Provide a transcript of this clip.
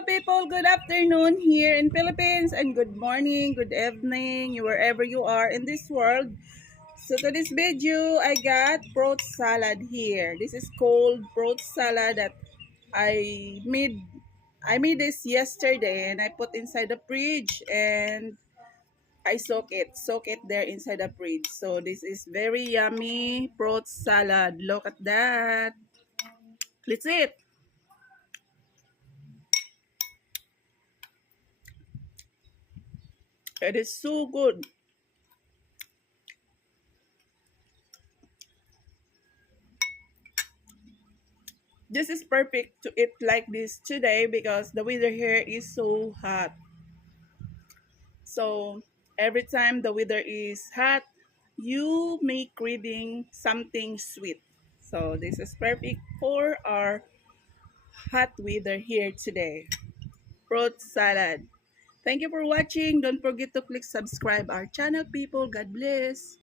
Hello people, good afternoon here in Philippines and good morning, good evening, wherever you are in this world. So to this video, I got fruit salad here. This is cold fruit salad that I made I made this yesterday and I put inside the fridge and I soak it there inside the fridge. So this is very yummy fruit salad. Look at that. Let's eat. It is so good. This is perfect to eat like this today because the weather here is so hot. So every time the weather is hot, you may craving something sweet. So this is perfect for our hot weather here today. Fruit salad. Thank you for watching. Don't forget to click subscribe our channel, people. God bless.